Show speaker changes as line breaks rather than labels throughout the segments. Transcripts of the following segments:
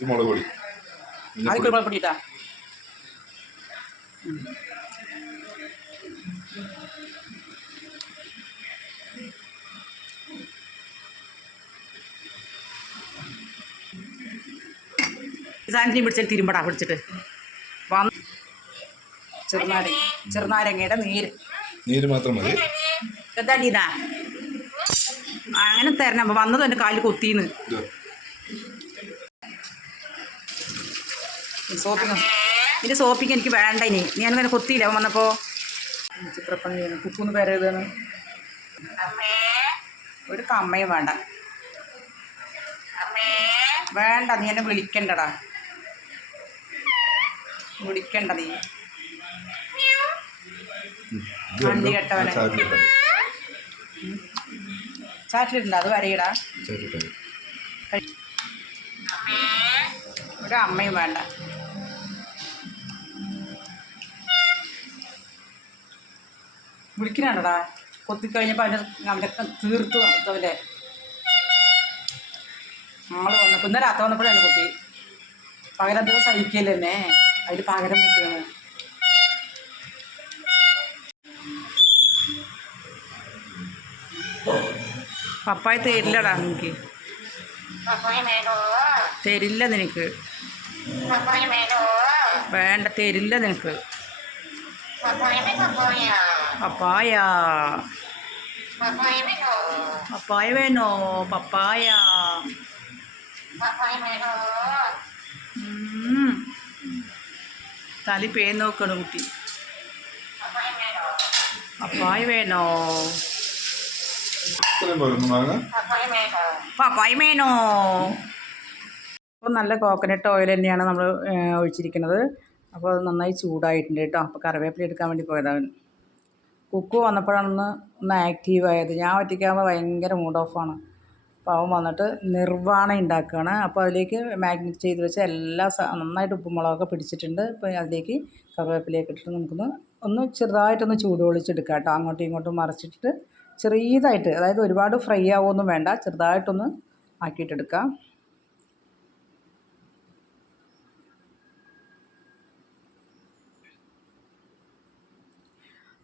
മുളക് പൊടി പിന്നെ
അത് കുരുമുളക് പൊടി ഇട്ടാ സാധനത്തിന് പിടിച്ചിട്ട് തിരുമ്പടാ പിടിച്ചിട്ട്. വന്ന് ചെറുനാരങ്ങ ചെറുനാരങ്ങയുടെ നീര്.
നീര് മാത്രം മതി.
എന്താ അങ്ങനെ തരണം. വന്നത് എന്റെ കാലിൽ കൊത്തിന്ന്. സോപ്പിങ് ഇതിന്റെ സോപ്പിങ് എനിക്ക് വേണ്ട ഇനി. നീ അങ്ങനെ കൊത്തിയില്ല. അവൻ വന്നപ്പോൾ ചിത്രപ്പണിയാണ് കുക്കുന്ന് പേര് ഏതാണ്? ഒരു കമ്മയും വേണ്ട. വേണ്ട നീ എന്നെ വിളിക്കണ്ടടാ. വിളിക്കണ്ട നീ. വണ്ടി കെട്ടവനെ. ചാറ്റിലിട്ടുണ്ട് അത് വരയിടാ. ഒരു അമ്മയും വേണ്ട. വിളിക്കണടാ കൊത്തിക്കഴിഞ്ഞപ്പോൾ അവന്റെ അവന്റെ തീർത്തു അവന്റെ നമ്മൾ വന്നപ്പോൾ ഇന്നലെ അത്ത വന്നപ്പോഴാണ് കൊത്തി പകരം ദിവസം സഹിക്കല്ലേ തന്നെ അതിൽ പകരം കിട്ടുകയാണ് പപ്പായ തരില്ലടാ എനിക്ക് തരില്ല നിനക്ക്. വേണ്ട തരില്ല നിനക്ക്. പപ്പായ. പപ്പായ വേണോ? പപ്പായ. തലി പേ നോക്കണം കുട്ടി. പപ്പായ വേണോ? പപ്പായ വേണോ അപ്പോൾ നല്ല കോക്കനട്ട് ഓയിൽ തന്നെയാണ് നമ്മൾ ഒഴിച്ചിരിക്കുന്നത്. അപ്പോൾ അത് നന്നായി ചൂടായിട്ടുണ്ട് കേട്ടോ. അപ്പോൾ കറിവേപ്പില എടുക്കാൻ വേണ്ടി പോയതാണ്. കുക്കു വന്നപ്പോഴാണ് ഒന്ന് ആക്റ്റീവ് ആയത്. ഞാൻ ഒറ്റയ്ക്കാകുമ്പോൾ ഭയങ്കര മൂഡ് ഓഫാണ് അപ്പോൾ അവൻ വന്നിട്ട് നിർവാണ ഉണ്ടാക്കുകയാണ് അപ്പോൾ അതിലേക്ക് മാഗ്നറ്റ് ചെയ്ത് വെച്ച എല്ലാ നന്നായിട്ട് ഉപ്പും മുളകൊക്കെ പിടിച്ചിട്ടുണ്ട്. അപ്പോൾ അതിലേക്ക് കറിവേപ്പിലേക്ക് ഇട്ടിട്ട് നമുക്കൊന്ന് ഒന്ന് ചെറുതായിട്ടൊന്ന് ചൂട് ഒളിച്ചെടുക്കാം കേട്ടോ. അങ്ങോട്ടും ഇങ്ങോട്ടും മറിച്ചിട്ടിട്ട് ചെറിയതായിട്ട് അതായത് ഒരുപാട് ഫ്രൈ ആവുമൊന്നും വേണ്ട ചെറുതായിട്ടൊന്ന് ആക്കിയിട്ടെടുക്കാം.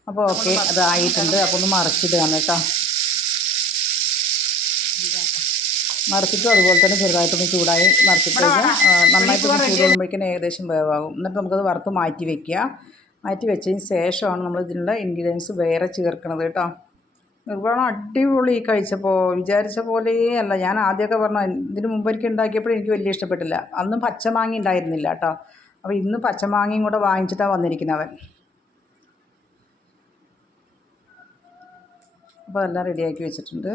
അപ്പോൾ ഓക്കെ അത് ആയിട്ടുണ്ട്. അപ്പോൾ ഒന്ന് മറിച്ചിടുകയാണ് കേട്ടോ. മറിച്ചിട്ടും അതുപോലെ തന്നെ ചെറുതായിട്ടൊന്ന് ചൂടായി മറിച്ചിട്ട് കഴിഞ്ഞാൽ നന്നായിട്ടൊന്ന് ചൂട് വരുമ്പോഴേക്കും ഏകദേശം വേവാകും. എന്നിട്ട് നമുക്കത് വറുത്ത് മാറ്റി വെക്കുക. മാറ്റി വെച്ചതിന് ശേഷമാണ് നമ്മൾ ഇതിനുള്ള ഇൻഗ്രീഡിയൻസ് വേറെ ചേർക്കണത് കേട്ടോ. ഒരുപാട് അടിപൊളി കഴിച്ചപ്പോൾ വിചാരിച്ച പോലെയേ അല്ല. ഞാൻ ആദ്യമൊക്കെ പറഞ്ഞു ഇതിന് മുമ്പ് എനിക്ക് ഉണ്ടാക്കിയപ്പോൾ എനിക്ക് വലിയ ഇഷ്ടപ്പെട്ടില്ല. അന്ന് പച്ചമാങ്ങ ഉണ്ടായിരുന്നില്ല കേട്ടോ. അപ്പോൾ ഇന്ന് പച്ചമാങ്ങയും കൂടെ വാങ്ങിച്ചിട്ടാണ് വന്നിരിക്കുന്നവൻ അപ്പോൾ എല്ലാം റെഡിയാക്കി വെച്ചിട്ടുണ്ട്.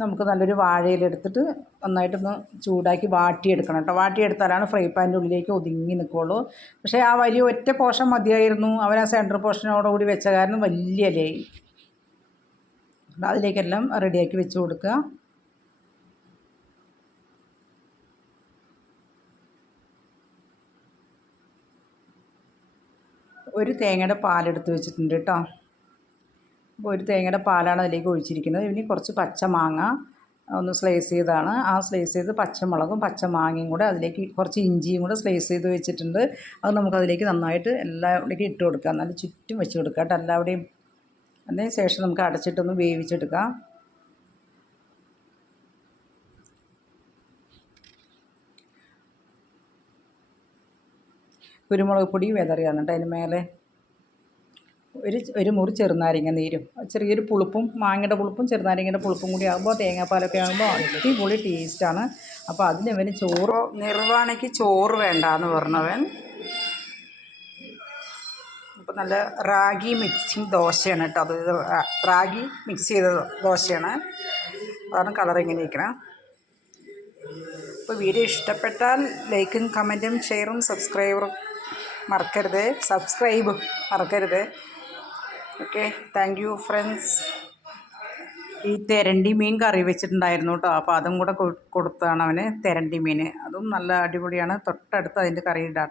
നമുക്ക് നല്ലൊരു വാഴയിലെടുത്തിട്ട് നന്നായിട്ടൊന്ന് ചൂടാക്കി വാട്ടിയെടുക്കണം കേട്ടോ. വാട്ടിയെടുത്താലാണ് ഫ്രൈ പാനിന്റെ ഉള്ളിലേക്ക് ഒതുങ്ങി നിൽക്കുള്ളൂ. പക്ഷേ ആ വലിയ ഒറ്റ പോഷൻ മതിയായിരുന്നു. അവർ ആ സെന്റർ പോർഷനോടുകൂടി വെച്ച കാരണം വലിയ ഇലയായി. അതിലേക്കെല്ലാം റെഡിയാക്കി വെച്ച് കൊടുക്കുക. ഒരു തേങ്ങയുടെ പാലെടുത്ത് വെച്ചിട്ടുണ്ട് കേട്ടോ അപ്പോൾ ഒരു തേങ്ങയുടെ പാലാണ് അതിലേക്ക് ഒഴിച്ചിരിക്കുന്നത്. ഇനി കുറച്ച് പച്ചമാങ്ങ ഒന്ന് സ്ലൈസ് ചെയ്താണ്. ആ സ്ലൈസ് ചെയ്ത് പച്ചമുളകും പച്ചമാങ്ങയും കൂടെ അതിലേക്ക് കുറച്ച് ഇഞ്ചിയും കൂടെ സ്ലൈസ് ചെയ്ത് വെച്ചിട്ടുണ്ട്. അത് നമുക്കതിലേക്ക് നന്നായിട്ട് എല്ലാവിടേക്കും ഇട്ട് കൊടുക്കാം. നല്ല ചുറ്റും വെച്ച് കൊടുക്കാം കേട്ടോ എല്ലാവിടെയും. അതിന് ശേഷം നമുക്ക് അടച്ചിട്ടൊന്ന് വേവിച്ചെടുക്കാം. കുരുമുളക് പൊടി വിതറിയാണ് കേട്ടോ അതിന് മേലെ ഒരു ഒരു മുറി ചെറുനാരങ്ങ നീരും. ചെറിയൊരു പുളിപ്പും മാങ്ങയുടെ പുളിപ്പും ചെറുനാരങ്ങയുടെ പുളിപ്പും കൂടി ആകുമ്പോൾ തേങ്ങാപ്പാലൊക്കെ ആകുമ്പോൾ അടിപൊളി ടേസ്റ്റാണ് അപ്പോൾ അതിന് അവന് ചോറ് നിർവാണയ്ക്ക് ചോറ് വേണ്ട എന്ന് പറഞ്ഞവൻ. അപ്പോൾ നല്ല റാഗി മിക്സിങ് ദോശയാണ് കേട്ടോ അത്. റാഗി മിക്സ് ചെയ്ത ദോശയാണ്. അതാണ് കളർ ഇങ്ങനെ ഇരിക്കണം അപ്പോൾ വീഡിയോ ഇഷ്ടപ്പെട്ടാൽ ലൈക്കും കമന്റും ഷെയറും സബ്സ്ക്രൈബറും മറക്കരുത്. സബ്സ്ക്രൈബ് മറക്കരുത്. ഓക്കെ താങ്ക് യു ഫ്രണ്ട്സ് ഈ തെരണ്ടി മീൻ കറി വെച്ചിട്ടുണ്ടായിരുന്നു കേട്ടോ അപ്പോൾ അതും കൂടെ കൊടുത്താണ് അവന് തെരണ്ടി മീൻ അതും നല്ല അടിപൊളിയാണ്. തൊട്ടടുത്ത് അതിന്റെ കറി ഇടാം.